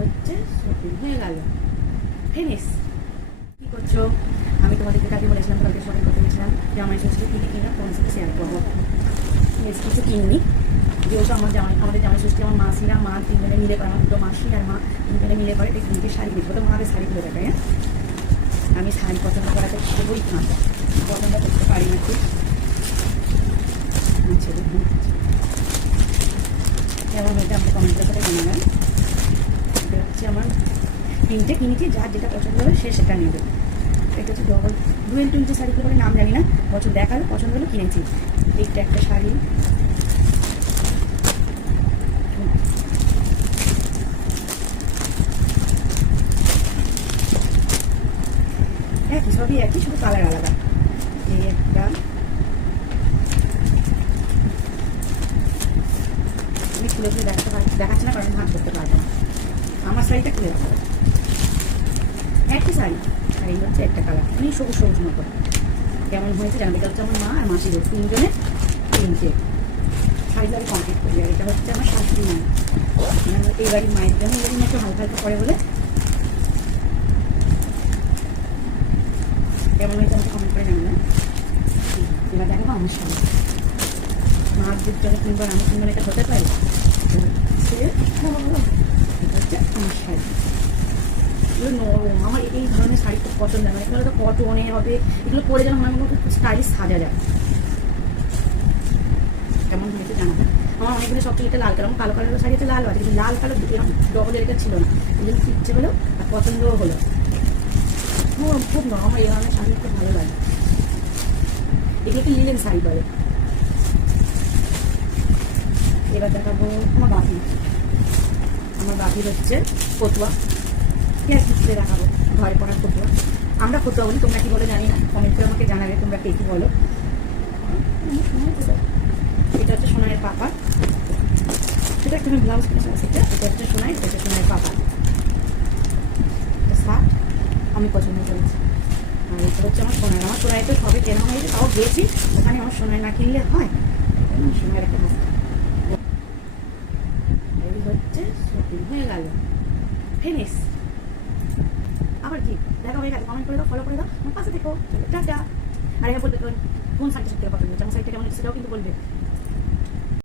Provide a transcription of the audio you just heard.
হচ্ছে শপিং হয়ে গেল, ফিনিশ। কি করছো? আমি তোমাদেরকে কালকে বলেছিলাম, কালকে শপিং করতে গেছিলাম, জামাই ষষ্ঠী কী কী কিনলাম তোমার সাথে শেয়ার করবো। বেশি কিছু কিনিনি, যেহেতু আমাদের জামাই ষষ্ঠী আমার মাসিরা মা তিনজনে মিলে করে, আমার দুটো মাসি আর মা তিনজনে মিলে করে, এই তিনটে শাড়ি দেখবো, তো মাদের শাড়িগুলো দেখায়। হ্যাঁ, আমি শাড়ি পছন্দ করাতে খুবই খান, পছন্দ করতে পারি না ঠিক। যেমন হয়তো আমাকে কমেন্টের সাথে জানাবেন। এটা হচ্ছে আমার তিনটে কিনেছি, যার যেটা পছন্দ হবে সে সেটা নেবে। এটা হচ্ছে ডুয়েল টুয়েল শাড়িগুলো বলে নাম জানি না, বছর দেখালো পছন্দ হলো কিনেছি। এইটা একটা শাড়ি, একই সবই একই, শুধু কালার আলাদা। এই একটা, আমি খুলে খুলে দেখাচ্ছি না, কারণ ভাগ করতে পারবো না। আমার শাড়িটা খুলে রাখবো, একই শাড়ি, শাড়ি হচ্ছে একটা কালার, আমি সবুজ সবুজ মতো। কেমন হয়েছে জানবে, এটা হচ্ছে আমার মা আর মাসির তিনজনে তিনটে শাড়ি কমপ্লিট করি। আর এটা হচ্ছে আমার শাশুড়ি মা, এই বাড়ির মায়ের জন্য, এই বাড়ির একটু হালকা হালকা করে বলে। কেমন হয়েছে আমাকে কমেন্ট করে জানবেন। এবার দেখো আমার শাড়ি, মার জন্য কিনবার আমি কিনবার, এটা হতে পারে। এটা হচ্ছে আমার শাড়ি, এগুলো নরম, আমার এই ধরনের শাড়ি খুব পছন্দ হয়। এগুলো তো কটনে হবে, এগুলো পরে যেন আমার মতো স্টাইলিশ সাজা যায়। কেমন হয়েছে জানাবেন। আমার অনেকগুলো সব থেকে লাল কালার, কালো কালারের শাড়ি আছে, লাল আছে, কিন্তু লাল কালার এরকম ডবলের এটা ছিল না, এই জন্য ইচ্ছে হলো আর পছন্দও হলো। খুব নরম, এই ধরনের শাড়ি খুব ভালো লাগে। এগুলোকে লিলেন শাড়ি বলে। এবার দেখাবো আমার বাপি, আমার বাপির হচ্ছে ফতুয়া, পেঁয়াজ দিয়ে দেখাবো, ঘরে পড়ার ফতুয়া। আমরা ফতুয়া বলি, তোমরা কি বলে জানি না, কমেন্ট করে আমাকে জানাবে তোমরা কে কি বলো। এটা হচ্ছে সোনাইয়ের পাপা, সেটা একটা আমি ব্লাউজ কিনেছিলাম, সেটা এটা হচ্ছে সোনাই, এটা হচ্ছে সোনাইয়ের পাপা। শার্ট আমি পছন্দ করেছি। আর এটা হচ্ছে আমার সোনাই, আমার সোনাই তো সবে কেনা হয়েছে, তাও গেছি ওখানে, আমার সোনাই না কিনলে হয়, সোনাইয়ের একটা হাত। এই হচ্ছে শপিং হয়ে গেল, ফিনিশ। আবার কি দেখা হয়ে গেছে, কমেন্ট করে দাও, ফলো করে দাও, আমার পাশে থেকো। টাটা। আর এবার বলবে কোন শাড়িটা সত্যি পছন্দ হচ্ছে, আমার শাড়িটা কেমন হচ্ছে সেটাও কিন্তু বলবে।